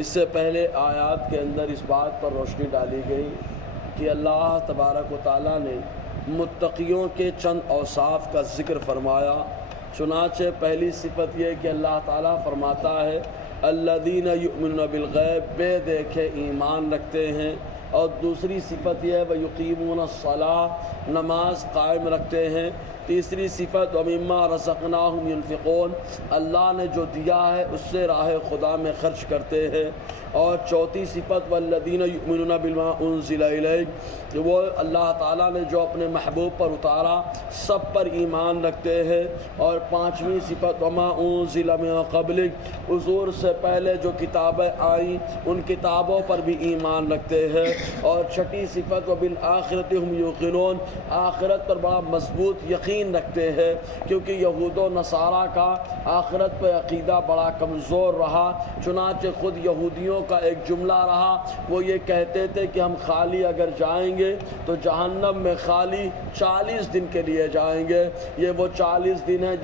اس سے پہلے آیات کے اندر اس بات پر روشنی ڈالی گئی کہ اللہ تبارک و تعالیٰ نے متقیوں کے چند اوصاف کا ذکر فرمایا۔ چنانچہ پہلی صفت یہ کہ اللہ تعالیٰ فرماتا ہے الذین یؤمنون بالغیب، بے دیکھے ایمان رکھتے ہیں، اور دوسری صفت یہ ہے ویقیمون الصلاۃ، نماز قائم رکھتے ہیں۔ تیسری صفت ومما رزقناہم ینفقون، اللہ نے جو دیا ہے اس سے راہ خدا میں خرچ کرتے ہیں۔ اور چوتھی صفت والذین یؤمنون بما انزل الیک، وہ اللہ تعالیٰ نے جو اپنے محبوب پر اتارا سب پر ایمان رکھتے ہیں۔ اور پانچویں صفت وما انزل من قبلک، حضور سے پہلے جو کتابیں آئیں ان کتابوں پر بھی ایمان رکھتے ہیں۔ اور چھٹی صفت وبالآخرۃ ہم یوقنون، آخرت پر بڑا مضبوط یقین رکھتے ہیں، کیونکہ یہود و نصارہ کا آخرت پہ عقیدہ بڑا کمزور رہا۔ چنانچہ خود یہودیوں کا ایک جملہ رہا، وہ یہ کہتے تھے کہ ہم خالی اگر جائیں گے تو جہنم میں خالی 40 دن کے لیے جائیں گے۔ یہ وہ 40 دن ہیں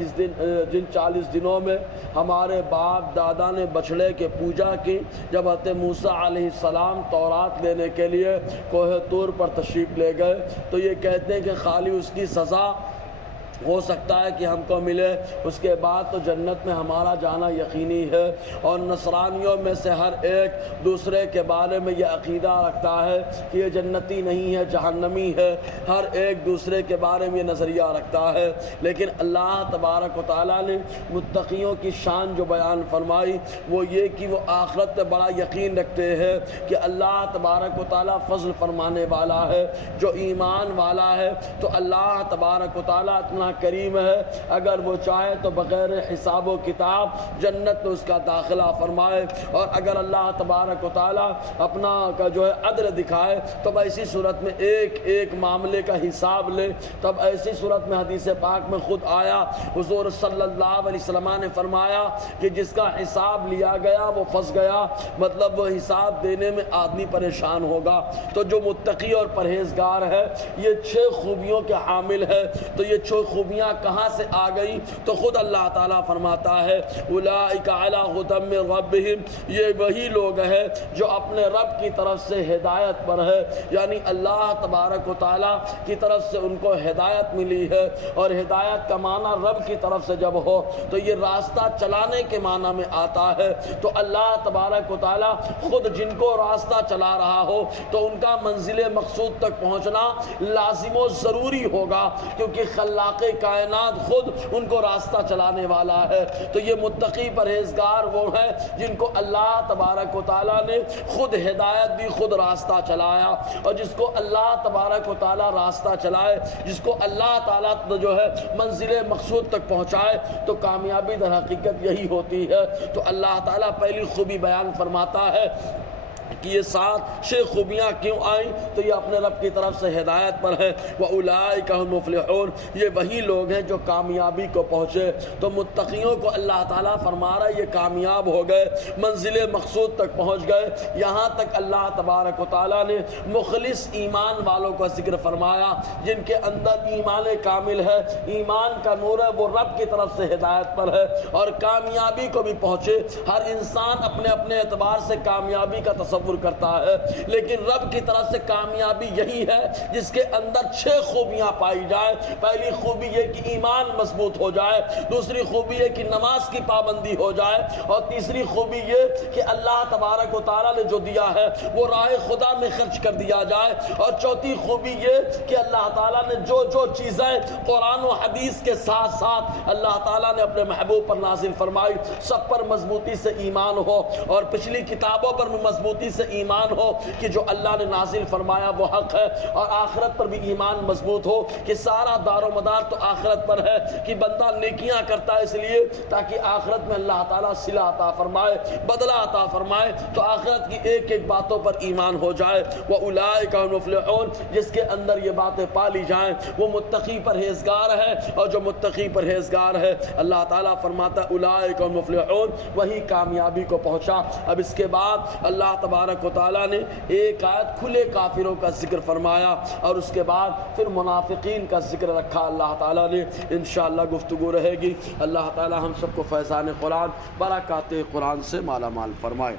جن 40 دنوں میں ہمارے باپ دادا نے بچھڑے کے پوجا کی، جب حضرت موسیٰ علیہ السلام تورات لینے کے لیے کوہ طور پر تشریف لے گئے، تو یہ کہتے ہیں کہ خالی اس کی سزا ہو سکتا ہے کہ ہم کو ملے، اس کے بعد تو جنت میں ہمارا جانا یقینی ہے۔ اور نصرانیوں میں سے ہر ایک دوسرے کے بارے میں یہ عقیدہ رکھتا ہے کہ یہ جنتی نہیں ہے، جہنمی ہے، ہر ایک دوسرے کے بارے میں یہ نظریہ رکھتا ہے۔ لیکن اللہ تبارک و تعالیٰ نے متقیوں کی شان جو بیان فرمائی وہ یہ کہ وہ آخرت پہ بڑا یقین رکھتے ہیں کہ اللہ تبارک و تعالیٰ فضل فرمانے والا ہے۔ جو ایمان والا ہے تو اللہ تبارک و تعالیٰ اتنا کریم ہے، اگر وہ چاہے تو بغیر حساب و کتاب جنت میں اس کا داخلہ فرمائے، اور اگر اللہ تبارک و تعالیٰ اپنا کا جو ہے عدل دکھائے تو ایسی صورت میں ایک ایک معاملے کا حساب لے۔ تب ایسی صورت میں حدیث پاک میں خود آیا، حضور صلی اللہ علیہ وسلم نے فرمایا کہ جس کا حساب لیا گیا وہ پھنس گیا، مطلب وہ حساب دینے میں آدمی پریشان ہوگا۔ تو جو متقی اور پرہیزگار ہے یہ 6 خوبیوں کے حامل ہے۔ تو یہ 6 خوبیاں کہاں سے آ گئی؟ تو خود اللہ تعالیٰ فرماتا ہے اولئک علی ھدی من ربہم، یہ وہی لوگ ہیں جو اپنے رب کی طرف سے ہدایت پر ہے، یعنی اللہ تبارک و تعالیٰ کی طرف سے ان کو ہدایت ملی ہے۔ اور ہدایت کا معنی رب کی طرف سے جب ہو تو یہ راستہ چلانے کے معنی میں آتا ہے۔ تو اللہ تبارک و تعالیٰ خود جن کو راستہ چلا رہا ہو تو ان کا منزل مقصود تک پہنچنا لازم و ضروری ہوگا، کیونکہ خلاق کائنات خود ان کو راستہ چلانے والا ہے۔ تو یہ متقی پرہیزگار وہ ہیں جن کو اللہ تبارک و تعالیٰ نے خود ہدایت دی، خود راستہ چلایا۔ اور جس کو اللہ تبارک و تعالیٰ راستہ چلائے، جس کو اللہ تعالیٰ جو ہے منزل مقصود تک پہنچائے، تو کامیابی در حقیقت یہی ہوتی ہے۔ تو اللہ تعالیٰ پہلی خوبی بیان فرماتا ہے کہ یہ 6 خوبیاں کیوں آئیں، تو یہ اپنے رب کی طرف سے ہدایت پر ہے۔ وَأُولَٰئِکَ هُمُ الْمُفْلِحُونَ، یہ وہی لوگ ہیں جو کامیابی کو پہنچے۔ تو متقیوں کو اللہ تعالیٰ فرما رہا ہے یہ کامیاب ہو گئے، منزل مقصود تک پہنچ گئے۔ یہاں تک اللہ تبارک و تعالیٰ نے مخلص ایمان والوں کا ذکر فرمایا، جن کے اندر ایمان کامل ہے، ایمان کا نور ہے، وہ رب کی طرف سے ہدایت پر ہے اور کامیابی کو بھی پہنچے۔ ہر انسان اپنے اپنے اعتبار سے کامیابی کا تصور کرتا ہے، لیکن رب کی طرف سے کامیابی یہی ہے جس کے اندر 6 خوبیاں پائی جائیں۔ پہلی خوبی یہ کہ ایمان مضبوط ہو جائے، دوسری خوبی یہ کہ نماز کی پابندی ہو جائے، اور تیسری خوبی یہ کہ اللہ تبارک و تعالیٰ نے جو دیا ہے وہ راہ خدا میں خرچ کر دیا جائے، اور چوتھی خوبی یہ کہ اللہ تعالیٰ نے جو چیزیں قرآن و حدیث کے ساتھ ساتھ اللہ تعالیٰ نے اپنے محبوب پر نازل فرمائی سب پر مضبوطی سے ایمان ہو، اور پچھلی کتابوں پر بھی مضبوطی سے ایمان ہو کہ جو اللہ نے نازل فرمایا وہ حق ہے، اور آخرت پر بھی ایمان مضبوط ہو کہ سارا دار و مدار تو آخرت پر ہے، کہ بندہ نیکیاں کرتا ہے اس لیے تاکہ آخرت میں اللہ تعالیٰ صلہ عطا فرمائے، بدلہ عطا فرمائے۔ تو آخرت کی ایک ایک باتوں پر ایمان ہو جائے۔ وَأُولَٰئِکَ هُمُ الْمُفْلِحُونَ، جس کے اندر یہ باتیں پالی جائیں وہ متقی پرہیزگار ہے، اور جو متقی پرہیزگار ہے اللہ تعالیٰ فرماتا ہے اولئک هم المفلحون، وہی کامیابی کو پہنچا۔ اب اس کے بعد اللہ تبارک و تعالیٰ نے ایک آیت کھلے کافروں کا ذکر فرمایا، اور اس کے بعد پھر منافقین کا ذکر رکھا اللہ تعالیٰ نے۔ انشاءاللہ گفتگو رہے گی۔ اللہ تعالیٰ ہم سب کو فیضان قرآن، برکات قرآن سے مالا مال فرمائے۔